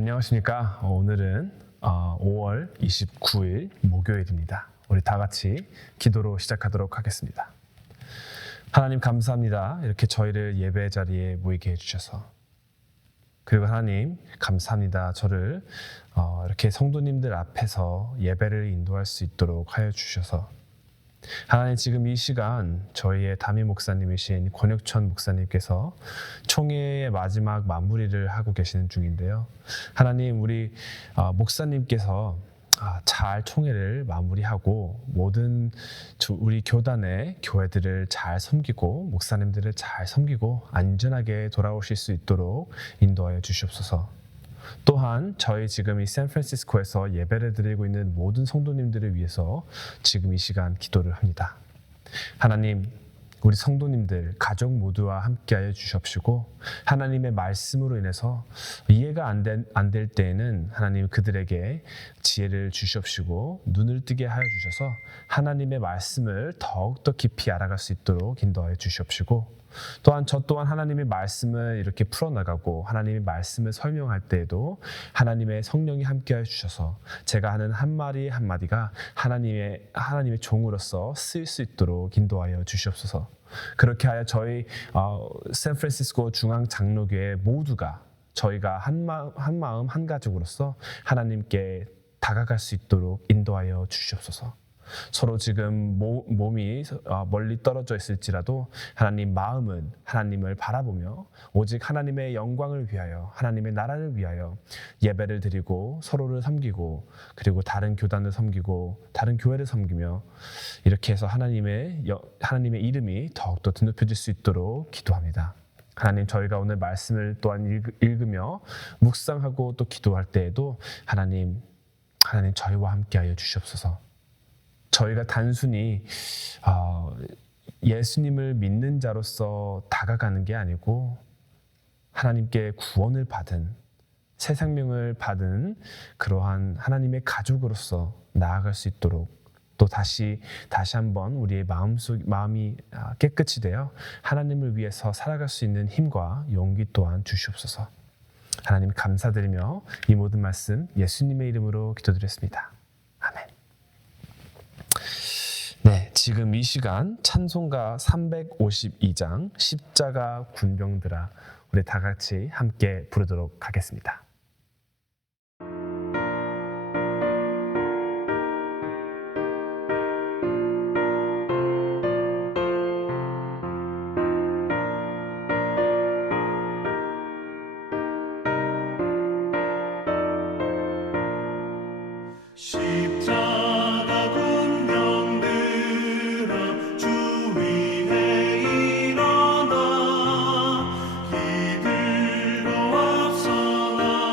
네, 안녕하십니까. 오늘은 5월 29일 목요일입니다. 우리 다 같이 기도로 시작하도록 하겠습니다. 하나님 감사합니다. 이렇게 저희를 예배 자리에 모이게 해주셔서. 그리고 하나님 감사합니다. 저를 이렇게 성도님들 앞에서 예배를 인도할 수 있도록 하여 주셔서. 하나님 지금 이 시간 저희의 담임 목사님이신 권혁천 목사님께서 총회의 마지막 마무리를 하고 계시는 중인데요. 하나님 우리 목사님께서 잘 총회를 마무리하고 모든 우리 교단의 교회들을 잘 섬기고 목사님들을 잘 섬기고 안전하게 돌아오실 수 있도록 인도하여 주시옵소서. 또한 저희 지금 이 샌프란시스코에서 예배를 드리고 있는 모든 성도님들을 위해서 지금 이 시간 기도를 합니다. 하나님, 우리 성도님들, 가족 모두와 함께하여 주시옵시고 하나님의 말씀으로 인해서 이해가 안 될 때에는 하나님 그들에게 지혜를 주시옵시고 눈을 뜨게 하여 주셔서 하나님의 말씀을 더욱더 깊이 알아갈 수 있도록 인도하여 주시옵시고 또한 저 또한 하나님의 말씀을 이렇게 풀어나가고 하나님의 말씀을 설명할 때에도 하나님의 성령이 함께하여 주셔서 제가 하는 한마디 한마디가 하나님의 종으로서 쓰일 수 있도록 인도하여 주시옵소서. 그렇게 하여 저희 샌프란시스코 중앙 장로교회 모두가 저희가 한 마음 한 가족으로서 하나님께 다가갈 수 있도록 인도하여 주시옵소서. 서로 지금 몸이 멀리 떨어져 있을지라도 하나님 마음은 하나님을 바라보며 오직 하나님의 영광을 위하여 하나님의 나라를 위하여 예배를 드리고 서로를 섬기고 그리고 다른 교단을 섬기고 다른 교회를 섬기며 이렇게 해서 하나님의 이름이 더욱더 드높여질 수 있도록 기도합니다. 하나님 저희가 오늘 말씀을 또한 읽으며 묵상하고 또 기도할 때에도 하나님 저희와 함께하여 주시옵소서. 저희가 단순히 예수님을 믿는 자로서 다가가는 게 아니고 하나님께 구원을 받은 새 생명을 받은 그러한 하나님의 가족으로서 나아갈 수 있도록 또 다시 한번 우리의 마음이 깨끗이 되어 하나님을 위해서 살아갈 수 있는 힘과 용기 또한 주시옵소서. 하나님 감사드리며 이 모든 말씀 예수님의 이름으로 기도드렸습니다. 아멘. 네, 지금 이 시간 찬송가 352장 십자가 군병들아 우리 다 같이 함께 부르도록 하겠습니다. 일어나 이들도 앞서나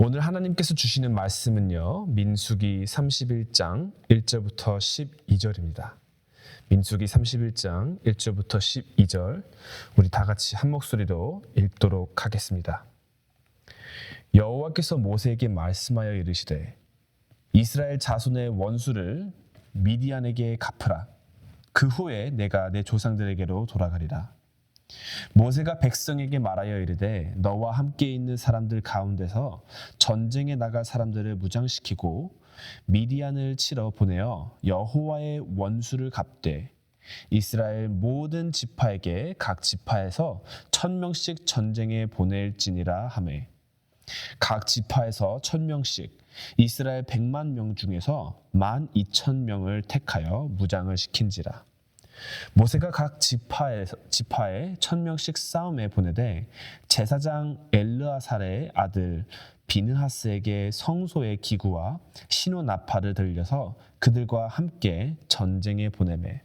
오늘 하나님께서 주시는 말씀은요, 민수기 31장 1절부터 12절입니다. 민수기 31장 1절부터 12절, 우리 다 같이 한 목소리로 읽도록 하겠습니다. 여호와께서 모세에게 말씀하여 이르시되 이스라엘 자손의 원수를 미디안에게 갚으라. 그 후에 내가 내 조상들에게로 돌아가리라. 모세가 백성에게 말하여 이르되 너와 함께 있는 사람들 가운데서 전쟁에 나갈 사람들을 무장시키고 미디안을 치러 보내어 여호와의 원수를 갚되 이스라엘 모든 지파에게 각 지파에서 1000명씩 전쟁에 보낼지니라 하매 각 지파에서 1000명씩 이스라엘 100만 명 중에서 12,000명을 택하여 무장을 시킨지라. 모세가 각 지파에 1000명씩 싸움에 보내되 제사장 엘르아살의 아들 비느하스에게 성소의 기구와 신호 나팔을 들려서 그들과 함께 전쟁에 보내매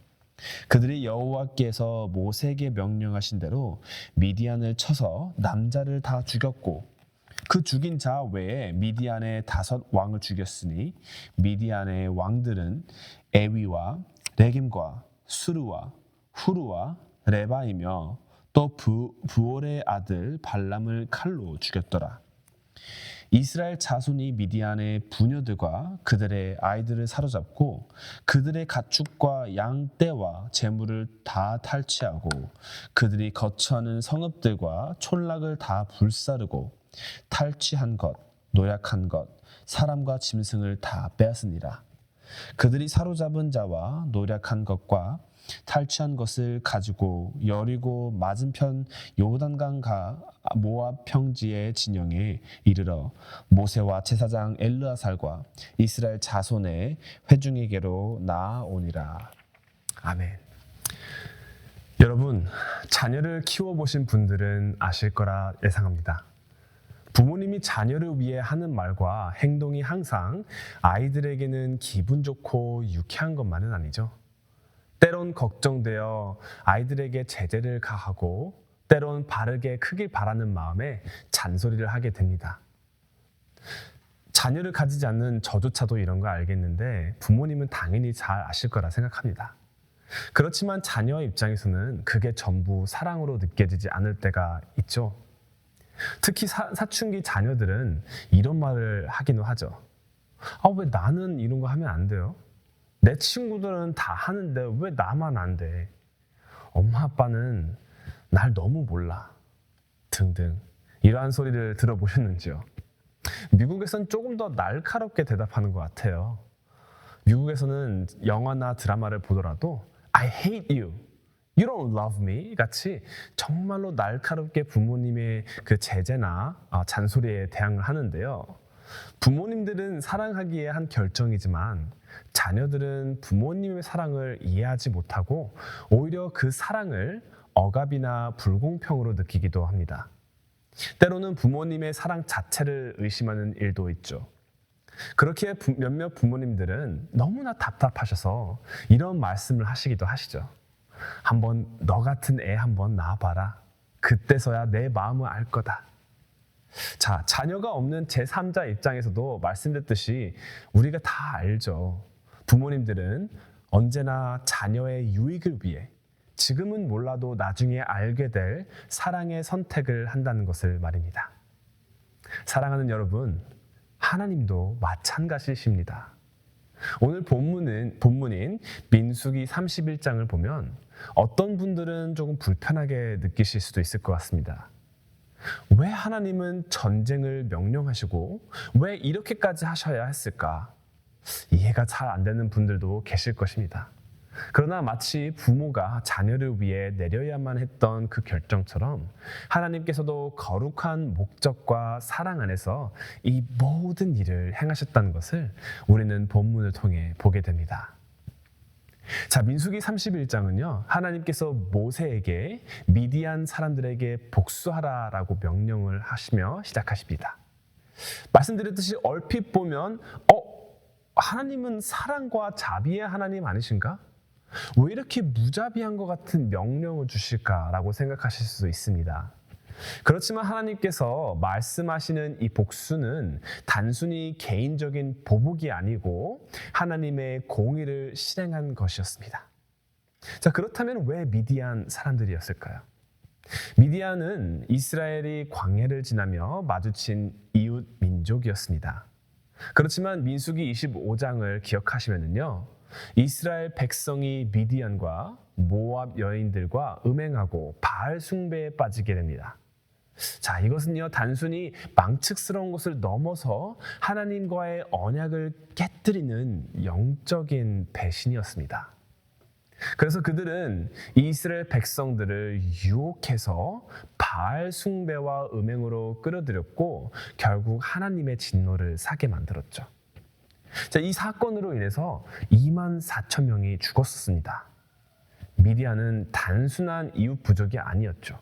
그들이 여호와께서 모세에게 명령하신 대로 미디안을 쳐서 남자를 다 죽였고 그 죽인 자 외에 미디안의 5 왕을 죽였으니 미디안의 왕들은 에위와 레겜과 수르와 후르와 레바이며 또 부올의 아들 발람을 칼로 죽였더라. 이스라엘 자손이 미디안의 부녀들과 그들의 아이들을 사로잡고 그들의 가축과 양떼와 재물을 다 탈취하고 그들이 거처하는 성읍들과 촌락을 다 불사르고 탈취한 것, 노략한 것, 사람과 짐승을 다 빼앗으니라. 그들이 사로잡은 자와 노략한 것과 탈취한 것을 가지고 여리고 맞은편 요단강가 모압 평지의 진영에 이르러 모세와 제사장 엘르아살과 이스라엘 자손의 회중에게로 나아오니라. 아멘. 여러분, 자녀를 키워보신 분들은 아실 거라 예상합니다. 부모님이 자녀를 위해 하는 말과 행동이 항상 아이들에게는 기분 좋고 유쾌한 것만은 아니죠. 때론 걱정되어 아이들에게 제재를 가하고 때론 바르게 크길 바라는 마음에 잔소리를 하게 됩니다. 자녀를 가지지 않는 저조차도 이런 거 알겠는데 부모님은 당연히 잘 아실 거라 생각합니다. 그렇지만 자녀 입장에서는 그게 전부 사랑으로 느껴지지 않을 때가 있죠. 특히 사춘기 자녀들은 이런 말을 하기는 하죠. 왜 나는 이런 거 하면 안 돼요? 내 친구들은 다 하는데 왜 나만 안 돼? 엄마 아빠는 날 너무 몰라. 등등 이러한 소리를 들어보셨는지요? 미국에선 조금 더 날카롭게 대답하는 것 같아요. 미국에서는 영화나 드라마를 보더라도 I hate you. You don't love me 같이 정말로 날카롭게 부모님의 그 제재나 잔소리에 대항을 하는데요. 부모님들은 사랑하기에 한 결정이지만 자녀들은 부모님의 사랑을 이해하지 못하고 오히려 그 사랑을 억압이나 불공평으로 느끼기도 합니다. 때로는 부모님의 사랑 자체를 의심하는 일도 있죠. 그렇게 몇몇 부모님들은 너무나 답답하셔서 이런 말씀을 하시기도 하시죠. 한번 너 같은 애 한번 낳아봐라. 그때서야 내 마음을 알 거다. 자, 자녀가 없는 제3자 입장에서도 말씀드렸듯이 우리가 다 알죠. 부모님들은 언제나 자녀의 유익을 위해 지금은 몰라도 나중에 알게 될 사랑의 선택을 한다는 것을 말입니다. 사랑하는 여러분, 하나님도 마찬가지십니다. 오늘 본문인 민수기 31장을 보면 어떤 분들은 조금 불편하게 느끼실 수도 있을 것 같습니다. 왜 하나님은 전쟁을 명령하시고 왜 이렇게까지 하셔야 했을까? 이해가 잘 안 되는 분들도 계실 것입니다. 그러나 마치 부모가 자녀를 위해 내려야만 했던 그 결정처럼 하나님께서도 거룩한 목적과 사랑 안에서 이 모든 일을 행하셨다는 것을 우리는 본문을 통해 보게 됩니다. 자, 민수기 31장은요, 하나님께서 모세에게 미디안 사람들에게 복수하라라고 명령을 하시며 시작하십니다. 말씀드렸듯이 얼핏 보면 하나님은 사랑과 자비의 하나님 아니신가? 왜 이렇게 무자비한 것 같은 명령을 주실까라고 생각하실 수도 있습니다. 그렇지만 하나님께서 말씀하시는 이 복수는 단순히 개인적인 보복이 아니고 하나님의 공의를 실행한 것이었습니다. 자, 그렇다면 왜 미디안 사람들이었을까요? 미디안은 이스라엘이 광야를 지나며 마주친 이웃 민족이었습니다. 그렇지만 민수기 25장을 기억하시면요, 이스라엘 백성이 미디안과 모압 여인들과 음행하고 바알 숭배에 빠지게 됩니다. 자, 이것은요, 단순히 망측스러운 것을 넘어서 하나님과의 언약을 깨뜨리는 영적인 배신이었습니다. 그래서 그들은 이스라엘 백성들을 유혹해서 바알 숭배와 음행으로 끌어들였고 결국 하나님의 진노를 사게 만들었죠. 자, 이 사건으로 인해서 24,000명이 죽었습니다. 미디안은 단순한 이웃 부족이 아니었죠.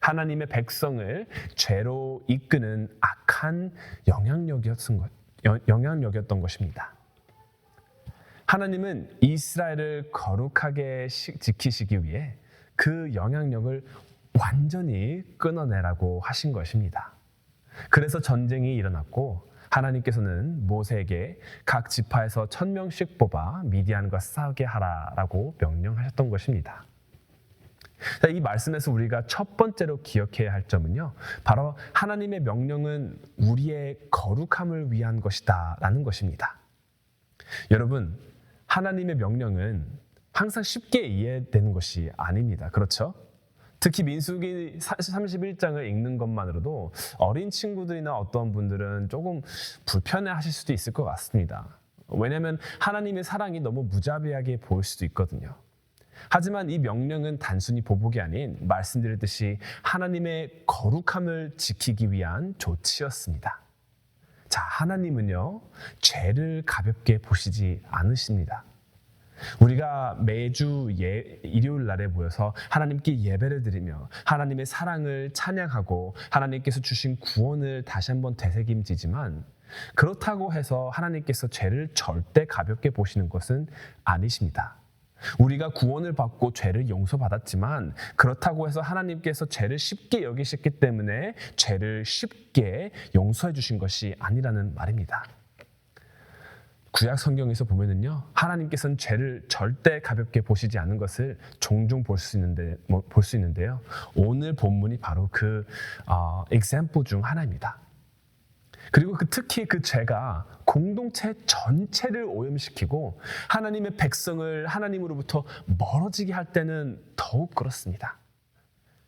하나님의 백성을 죄로 이끄는 악한 영향력이었던 것입니다. 하나님은 이스라엘을 거룩하게 지키시기 위해 그 영향력을 완전히 끊어내라고 하신 것입니다. 그래서 전쟁이 일어났고 하나님께서는 모세에게 각 지파에서 1,000명씩 뽑아 미디안과 싸우게 하라라고 명령하셨던 것입니다. 자, 이 말씀에서 우리가 첫 번째로 기억해야 할 점은요, 바로 하나님의 명령은 우리의 거룩함을 위한 것이다 라는 것입니다. 여러분, 하나님의 명령은 항상 쉽게 이해되는 것이 아닙니다. 그렇죠? 특히 민수기 31장을 읽는 것만으로도 어린 친구들이나 어떤 분들은 조금 불편해하실 수도 있을 것 같습니다. 왜냐하면 하나님의 사랑이 너무 무자비하게 보일 수도 있거든요. 하지만 이 명령은 단순히 보복이 아닌 말씀드렸듯이 하나님의 거룩함을 지키기 위한 조치였습니다. 자, 하나님은요, 죄를 가볍게 보시지 않으십니다. 우리가 매주 일요일 날에 모여서 하나님께 예배를 드리며 하나님의 사랑을 찬양하고 하나님께서 주신 구원을 다시 한번 되새김지지만 그렇다고 해서 하나님께서 죄를 절대 가볍게 보시는 것은 아니십니다. 우리가 구원을 받고 죄를 용서받았지만 그렇다고 해서 하나님께서 죄를 쉽게 여기셨기 때문에 죄를 쉽게 용서해 주신 것이 아니라는 말입니다. 구약 성경에서 보면은요, 하나님께서는 죄를 절대 가볍게 보시지 않는 것을 종종 볼 수 있는데요. 오늘 본문이 바로 그 example 중 하나입니다. 그리고 특히 그 죄가 공동체 전체를 오염시키고 하나님의 백성을 하나님으로부터 멀어지게 할 때는 더욱 그렇습니다.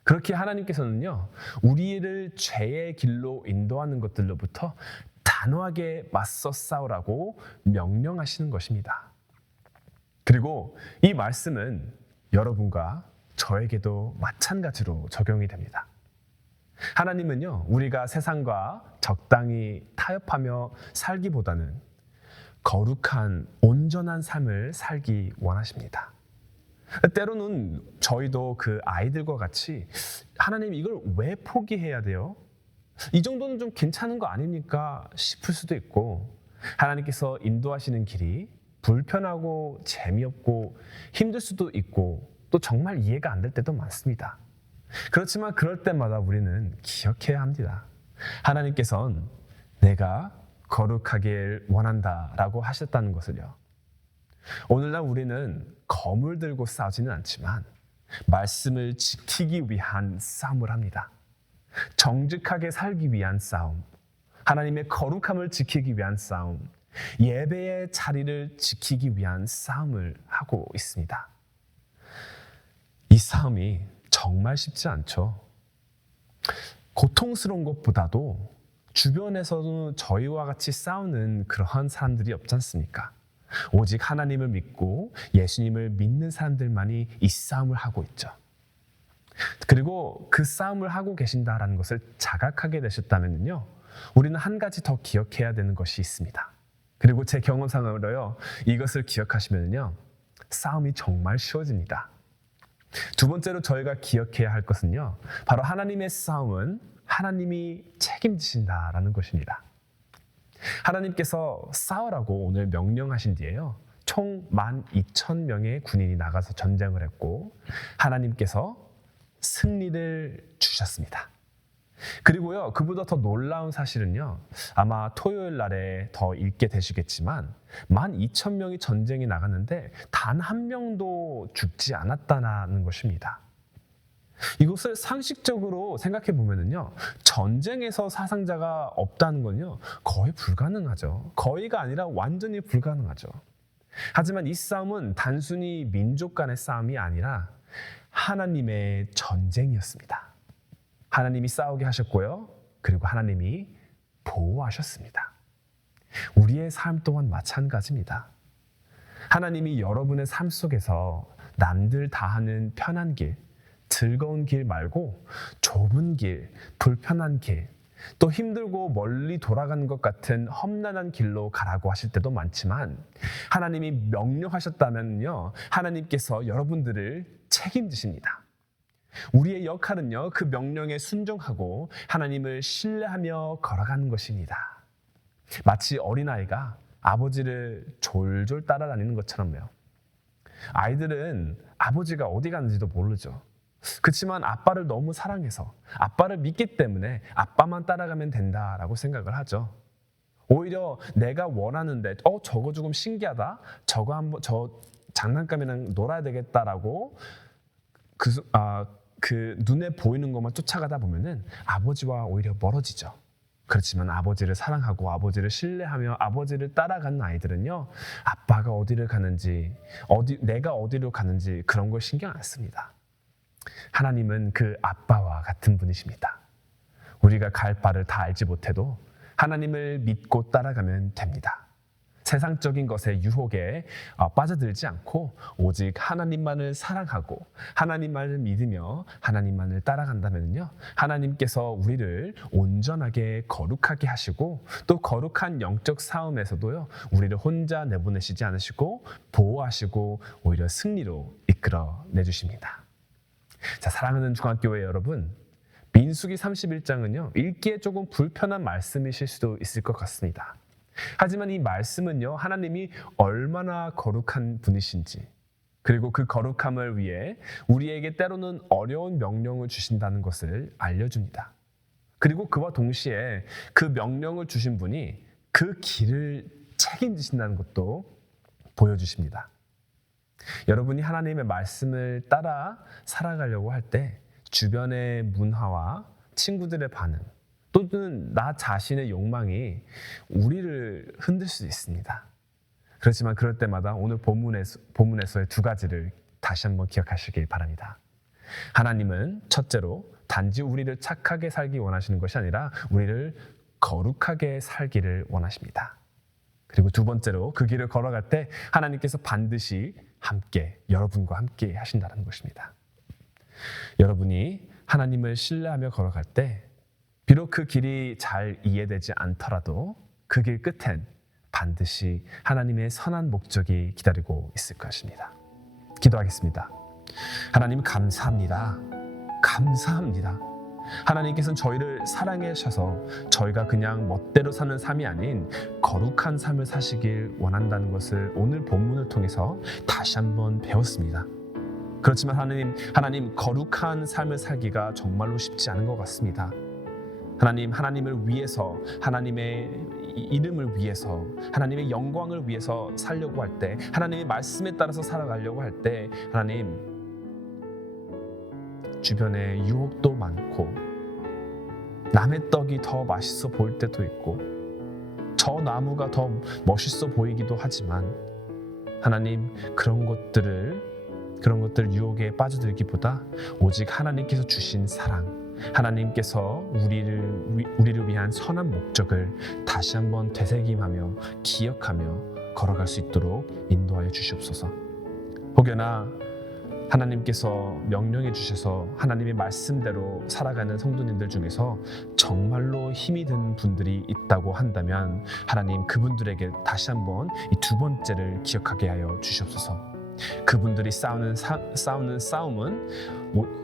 그렇게 하나님께서는요, 우리를 죄의 길로 인도하는 것들로부터 단호하게 맞서 싸우라고 명령하시는 것입니다. 그리고 이 말씀은 여러분과 저에게도 마찬가지로 적용이 됩니다. 하나님은요, 우리가 세상과 적당히 타협하며 살기보다는 거룩한 온전한 삶을 살기 원하십니다. 때로는 저희도 그 아이들과 같이 하나님, 이걸 왜 포기해야 돼요? 이 정도는 좀 괜찮은 거 아닙니까? 싶을 수도 있고, 하나님께서 인도하시는 길이 불편하고 재미없고 힘들 수도 있고 또 정말 이해가 안 될 때도 많습니다. 그렇지만 그럴 때마다 우리는 기억해야 합니다. 하나님께서는 내가 거룩하길 원한다라고 하셨다는 것을요. 오늘날 우리는 검을 들고 싸우지는 않지만 말씀을 지키기 위한 싸움을 합니다. 정직하게 살기 위한 싸움, 하나님의 거룩함을 지키기 위한 싸움, 예배의 자리를 지키기 위한 싸움을 하고 있습니다. 이 싸움이 정말 쉽지 않죠. 고통스러운 것보다도 주변에서도 저희와 같이 싸우는 그러한 사람들이 없지 않습니까? 오직 하나님을 믿고 예수님을 믿는 사람들만이 이 싸움을 하고 있죠. 그리고 그 싸움을 하고 계신다라는 것을 자각하게 되셨다면요, 우리는 한 가지 더 기억해야 되는 것이 있습니다. 그리고 제 경험상으로요, 이것을 기억하시면요, 싸움이 정말 쉬워집니다. 두 번째로 저희가 기억해야 할 것은요, 바로 하나님의 싸움은 하나님이 책임지신다라는 것입니다. 하나님께서 싸우라고 오늘 명령하신 뒤에요, 총 12,000명의 군인이 나가서 전쟁을 했고 하나님께서 승리를 주셨습니다. 그리고요, 그보다 더 놀라운 사실은요, 아마 토요일 날에 더 읽게 되시겠지만 12,000명이 전쟁에 나갔는데 단 한 명도 죽지 않았다는 것입니다. 이것을 상식적으로 생각해 보면요, 전쟁에서 사상자가 없다는 건요, 거의 불가능하죠. 거의가 아니라 완전히 불가능하죠. 하지만 이 싸움은 단순히 민족 간의 싸움이 아니라 하나님의 전쟁이었습니다. 하나님이 싸우게 하셨고요, 그리고 하나님이 보호하셨습니다. 우리의 삶 또한 마찬가지입니다. 하나님이 여러분의 삶 속에서 남들 다 하는 편한 길, 즐거운 길 말고 좁은 길, 불편한 길, 또 힘들고 멀리 돌아가는 것 같은 험난한 길로 가라고 하실 때도 많지만, 하나님이 명령하셨다면요, 하나님께서 여러분들을 책임지십니다. 우리의 역할은요, 그 명령에 순종하고 하나님을 신뢰하며 걸어가는 것입니다. 마치 어린아이가 아버지를 졸졸 따라다니는 것처럼요. 아이들은 아버지가 어디 가는지도 모르죠. 그렇지만 아빠를 너무 사랑해서, 아빠를 믿기 때문에 아빠만 따라가면 된다라고 생각을 하죠. 오히려 내가 원하는데 저거 조금 신기하다, 저 장난감이랑 놀아야 되겠다라고 그 눈에 보이는 것만 쫓아가다 보면은 아버지와 오히려 멀어지죠. 그렇지만 아버지를 사랑하고 아버지를 신뢰하며 아버지를 따라가는 아이들은요, 아빠가 어디를 가는지, 내가 어디로 가는지 그런 걸 신경 안 씁니다. 하나님은 그 아빠와 같은 분이십니다. 우리가 갈 바를 다 알지 못해도 하나님을 믿고 따라가면 됩니다. 세상적인 것의 유혹에 빠져들지 않고 오직 하나님만을 사랑하고 하나님만을 믿으며 하나님만을 따라간다면요, 하나님께서 우리를 온전하게 거룩하게 하시고, 또 거룩한 영적 싸움에서도요, 우리를 혼자 내보내시지 않으시고 보호하시고 오히려 승리로 이끌어 내주십니다. 자, 사랑하는 중학교회 여러분, 민수기 31장은요 읽기에 조금 불편한 말씀이실 수도 있을 것 같습니다. 하지만 이 말씀은요, 하나님이 얼마나 거룩한 분이신지, 그리고 그 거룩함을 위해 우리에게 때로는 어려운 명령을 주신다는 것을 알려줍니다. 그리고 그와 동시에 그 명령을 주신 분이 그 길을 책임지신다는 것도 보여주십니다. 여러분이 하나님의 말씀을 따라 살아가려고 할 때 주변의 문화와 친구들의 반응, 또는 나 자신의 욕망이 우리를 흔들 수 있습니다. 그렇지만 그럴 때마다 오늘 본문에서의 두 가지를 다시 한번 기억하시길 바랍니다. 하나님은 첫째로 단지 우리를 착하게 살기 원하시는 것이 아니라 우리를 거룩하게 살기를 원하십니다. 그리고 두 번째로 그 길을 걸어갈 때 하나님께서 반드시 여러분과 함께 하신다는 것입니다. 여러분이 하나님을 신뢰하며 걸어갈 때 비록 그 길이 잘 이해되지 않더라도 그 길 끝엔 반드시 하나님의 선한 목적이 기다리고 있을 것입니다. 기도하겠습니다. 하나님, 감사합니다. 감사합니다. 하나님께서는 저희를 사랑해 주셔서 저희가 그냥 멋대로 사는 삶이 아닌 거룩한 삶을 사시길 원한다는 것을 오늘 본문을 통해서 다시 한번 배웠습니다. 그렇지만 하나님 거룩한 삶을 살기가 정말로 쉽지 않은 것 같습니다. 하나님을 위해서, 하나님의 이름을 위해서, 하나님의 영광을 위해서 살려고 할 때, 하나님의 말씀에 따라서 살아가려고 할 때, 하나님, 주변에 유혹도 많고 남의 떡이 더 맛있어 보일 때도 있고 저 나무가 더 멋있어 보이기도 하지만, 하나님, 그런 것들 유혹에 빠져들기보다 오직 하나님께서 주신 사랑, 하나님께서 우리를 위한 선한 목적을 다시 한번 되새김하며 기억하며 걸어갈 수 있도록 인도하여 주시옵소서. 혹여나 하나님께서 명령해 주셔서 하나님의 말씀대로 살아가는 성도님들 중에서 정말로 힘이 든 분들이 있다고 한다면, 하나님, 그분들에게 다시 한번 이 두 번째를 기억하게 하여 주시옵소서. 그분들이 싸우는 싸움은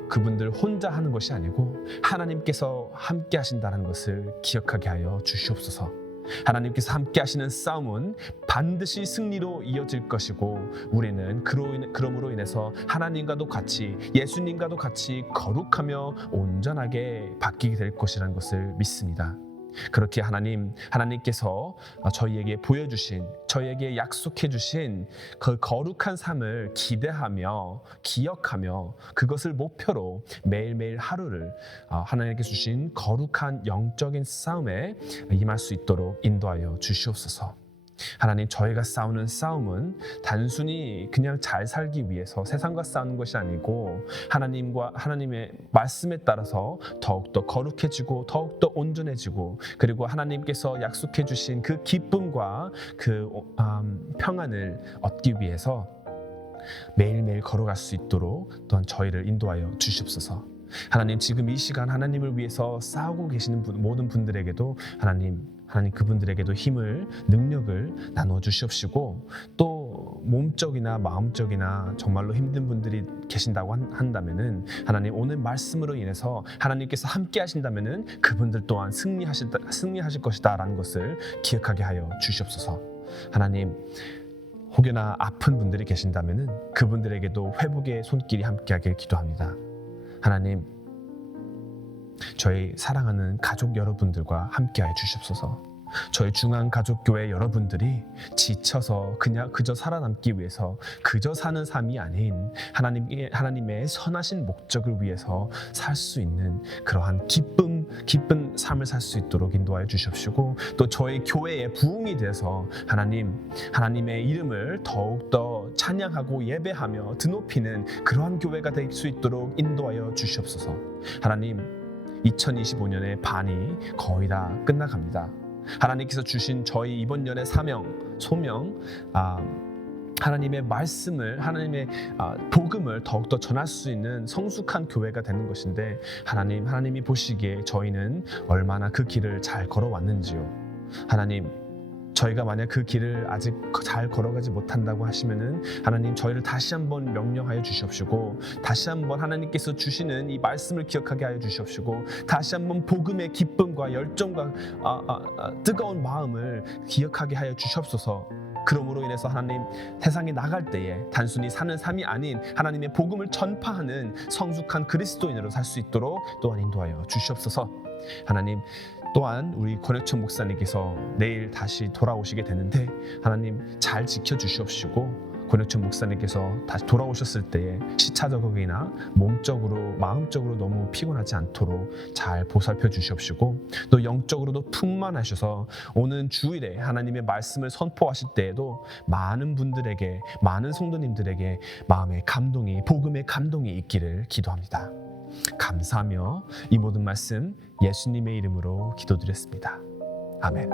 그분들 혼자 하는 것이 아니고 하나님께서 함께 하신다는 것을 기억하게 하여 주시옵소서. 하나님께서 함께 하시는 싸움은 반드시 승리로 이어질 것이고 우리는 그러므로 인해서 하나님과도 같이 예수님과도 같이 거룩하며 온전하게 바뀌게 될 것이라는 것을 믿습니다. 그렇게 하나님께서 저희에게 보여주신, 저희에게 약속해 주신 그 거룩한 삶을 기대하며 기억하며 그것을 목표로 매일매일 하루를 하나님께서 주신 거룩한 영적인 싸움에 임할 수 있도록 인도하여 주시옵소서. 하나님, 저희가 싸우는 싸움은 단순히 그냥 잘 살기 위해서 세상과 싸우는 것이 아니고 하나님의 말씀에 따라서 더욱더 거룩해지고 더욱더 온전해지고 그리고 하나님께서 약속해 주신 그 기쁨과 그 평안을 얻기 위해서 매일매일 걸어갈 수 있도록 또한 저희를 인도하여 주시옵소서. 하나님, 지금 이 시간 하나님을 위해서 싸우고 계시는 모든 분들에게도 하나님 그분들에게도 힘을, 능력을 나누어 주시옵시고 또 몸적이나 마음적이나 정말로 힘든 분들이 계신다고 한다면은 하나님 오늘 말씀으로 인해서 하나님께서 함께 하신다면은 그분들 또한 승리하실 것이다라는 것을 기억하게 하여 주시옵소서. 하나님, 혹여나 아픈 분들이 계신다면은 그분들에게도 회복의 손길이 함께하길 기도합니다. 하나님, 저희 사랑하는 가족 여러분들과 함께하여 주시옵소서. 저희 중앙가족교회 여러분들이 지쳐서 그저 살아남기 위해서 그저 사는 삶이 아닌 하나님의 선하신 목적을 위해서 살 수 있는 그러한 기쁜 삶을 살 수 있도록 인도하여 주십시고 또 저희 교회의 부흥이 돼서 하나님의 이름을 더욱더 찬양하고 예배하며 드높이는 그러한 교회가 될 수 있도록 인도하여 주시옵소서. 하나님, 2025년의 반이 거의 다 끝나갑니다. 하나님께서 주신 저희 이번 연의 소명, 하나님의 말씀을, 하나님의 복음을 더욱더 전할 수 있는 성숙한 교회가 되는 것인데 하나님이 보시기에 저희는 얼마나 그 길을 잘 걸어왔는지요. 하나님, 저희가 만약 그 길을 아직 잘 걸어가지 못한다고 하시면은 하나님, 저희를 다시 한번 명령하여 주시옵시고 다시 한번 하나님께서 주시는 이 말씀을 기억하게 하여 주시옵시고 다시 한번 복음의 기쁨과 열정과 뜨거운 마음을 기억하게 하여 주시옵소서. 그러므로 인해서 하나님, 세상에 나갈 때에 단순히 사는 삶이 아닌 하나님의 복음을 전파하는 성숙한 그리스도인으로 살 수 있도록 또한 인도하여 주시옵소서. 하나님, 또한 우리 권혁천 목사님께서 내일 다시 돌아오시게 되는데 하나님 잘 지켜주시옵시고 권혁천 목사님께서 다시 돌아오셨을 때에 시차적이나 몸적으로 마음적으로 너무 피곤하지 않도록 잘 보살펴 주시옵시고 또 영적으로도 풍만하셔서 오는 주일에 하나님의 말씀을 선포하실 때에도 많은 분들에게, 많은 성도님들에게 마음의 감동이, 복음의 감동이 있기를 기도합니다. 감사하며 이 모든 말씀 예수님의 이름으로 기도드렸습니다. 아멘.